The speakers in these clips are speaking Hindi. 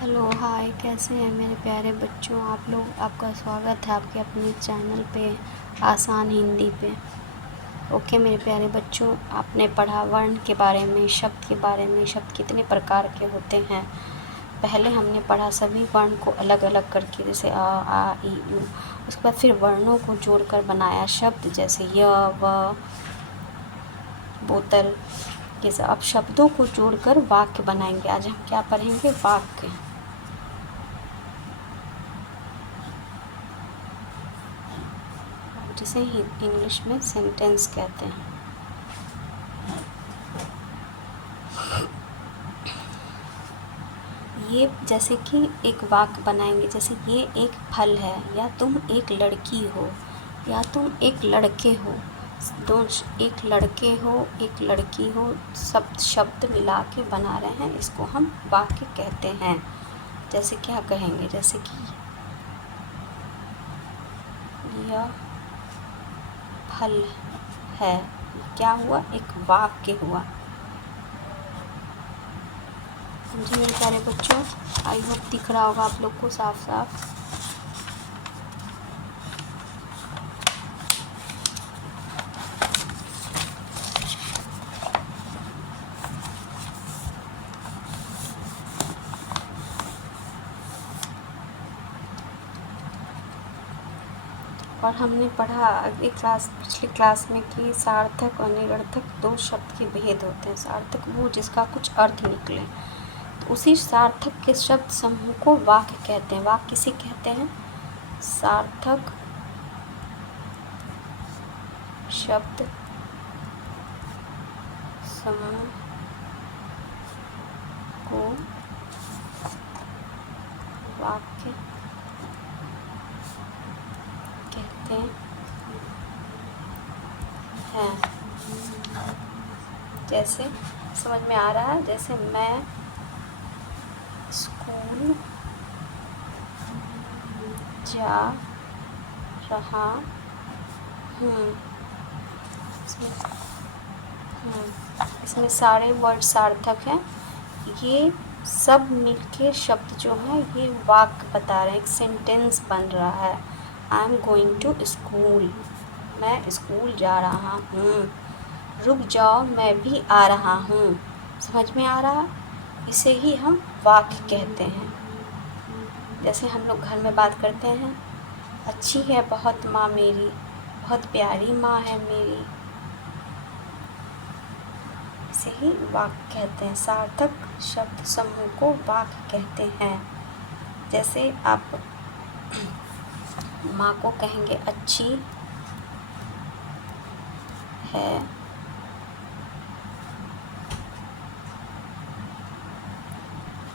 हेलो हाय, कैसे हैं मेरे प्यारे बच्चों। आप लोग, आपका स्वागत है आपके अपने चैनल पे आसान हिंदी पे। ओके मेरे प्यारे बच्चों, आपने पढ़ा वर्ण के बारे में, शब्द के बारे में, शब्द कितने प्रकार के होते हैं। पहले हमने पढ़ा सभी वर्ण को अलग अलग करके, जैसे आ ई उ। उसके बाद फिर वर्णों को जोड़कर बनाया शब्द, जैसे य व, बोतल। ये सब अब शब्दों को जोड़कर वाक्य बनाएंगे। आज हम क्या पढ़ेंगे? वाक्य। जिसे इंग्लिश में सेंटेंस कहते हैं। ये जैसे कि एक वाक्य बनाएंगे, जैसे ये एक फल है, या तुम एक लड़की हो, या तुम एक लड़के हो। एक लड़के हो, एक लड़की हो, सब शब्द मिला के बना रहे हैं, इसको हम वाक्य कहते हैं। जैसे क्या कहेंगे? जैसे कि यह फल है, क्या हुआ? एक वाक्य हुआ। जी मेरे प्यारे बच्चों, आई होप दिख रहा होगा आप लोग को साफ साफ। और हमने पढ़ा पिछली क्लास में कि सार्थक और निरर्थक दो शब्द के भेद होते हैं। सार्थक वो जिसका कुछ अर्थ निकले, तो उसी सार्थक के शब्द समूह को वाक्य कहते हैं। वाक्य किसे कहते हैं? सार्थक शब्द समूह को वाक्य कहते हैं। जैसे समझ में आ रहा है? जैसे मैं स्कूल जा रहा हूँ। इसमें सारे वर्ड सार्थक हैं। ये सब मिलके शब्द जो हैं ये वाक्य बता रहे हैं, एक सेंटेंस बन रहा है। I am going to school, मैं स्कूल जा रहा हूँ। रुक जाओ, मैं भी आ रहा हूँ। समझ में आ रहा? इसे ही हम वाक्य कहते हैं। जैसे हम लोग घर में बात करते हैं, अच्छी है बहुत माँ मेरी, बहुत प्यारी माँ है मेरी। इसे ही वाक्य कहते हैं। सार्थक शब्द समूह को वाक्य कहते हैं। जैसे आप माँ को कहेंगे अच्छी है,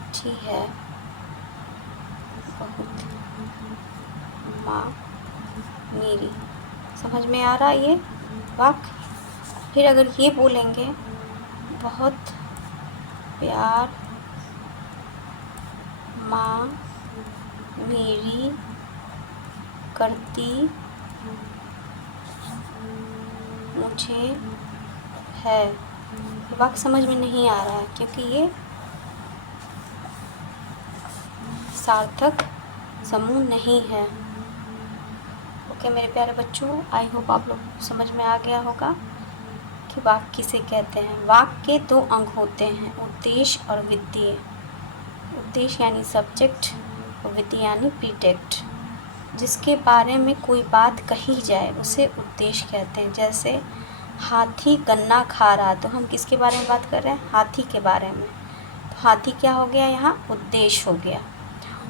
अच्छी है बहुत माँ मेरी। समझ में आ रहा ये वाक्य? फिर अगर ये बोलेंगे बहुत प्यार माँ मेरी करती मुझे है। ये वाक्य समझ में नहीं आ रहा है क्योंकि ये सार्थक समूह नहीं है। ओके मेरे प्यारे बच्चों, आई होप आप लोग समझ में आ गया होगा कि वाक्य किसे कहते हैं। वाक्य के दो अंग होते हैं, उद्देश्य और विधेय। उद्देश्य यानी सब्जेक्ट और विधेय यानी प्रीटेक्ट। जिसके बारे में कोई बात कही जाए उसे उद्देश्य कहते हैं। जैसे हाथी गन्ना खा रहा, तो हम किसके बारे में बात कर रहे हैं? हाथी के बारे में। तो हाथी क्या हो गया? यहाँ उद्देश्य हो गया।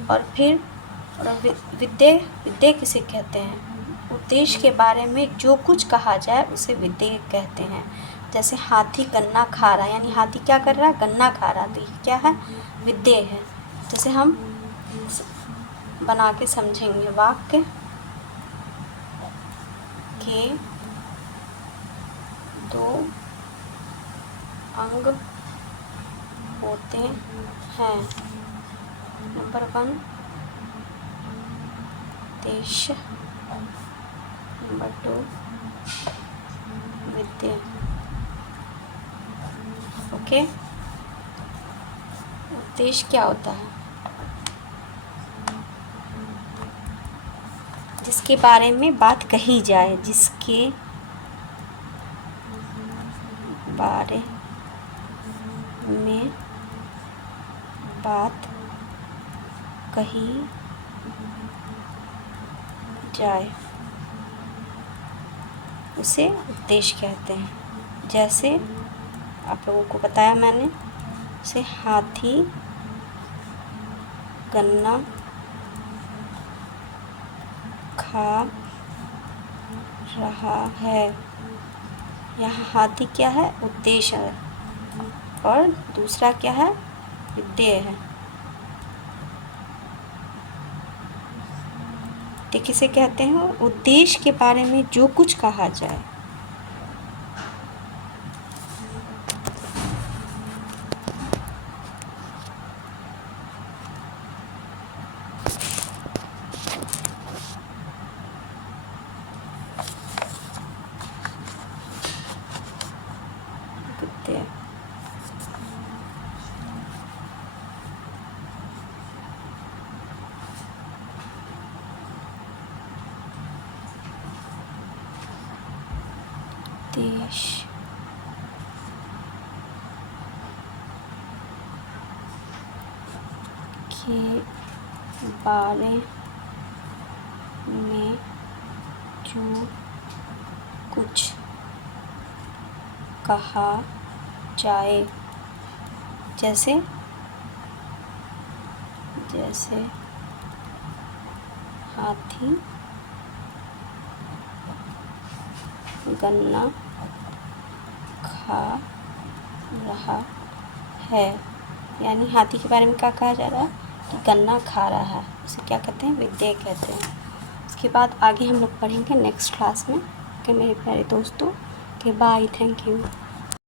और फिर विधेय किसे कहते हैं? उद्देश्य के बारे में जो कुछ कहा जाए उसे विधेय कहते हैं। जैसे हाथी गन्ना खा रहा, यानी हाथी क्या कर रहा है? गन्ना खा रहा, तो ये क्या है? विधेय है। जैसे हम बना के समझेंगे। वाक्य के दो अंग होते हैं। नंबर 1 उद्देश्य, नंबर 2 विधेय। ओके, उद्देश्य क्या होता है? जिसके बारे में बात कही जाए, जिसके बारे में बात कही जाए उसे उद्देश्य कहते हैं। जैसे आप लोगों को बताया मैंने, जैसे हाथी गन्ना खा रहा है। यहाँ हाथी क्या है? उद्देश्य है, और दूसरा क्या है? विधेय है। तो किसे कहते हैं? उद्देश्य के बारे में जो कुछ कहा जाए। विधेय। देश के बारे में जो कुछ कहा जाए। जैसे हाथी गन्ना खा रहा है, यानी हाथी के बारे में क्या कहा जा रहा है? कि गन्ना खा रहा है। उसे क्या कहते हैं? विधेय कहते हैं। इसके बाद आगे हम लोग पढ़ेंगे नेक्स्ट क्लास में। ओके मेरे प्यारे दोस्तों, ओके बाय, थैंक यू।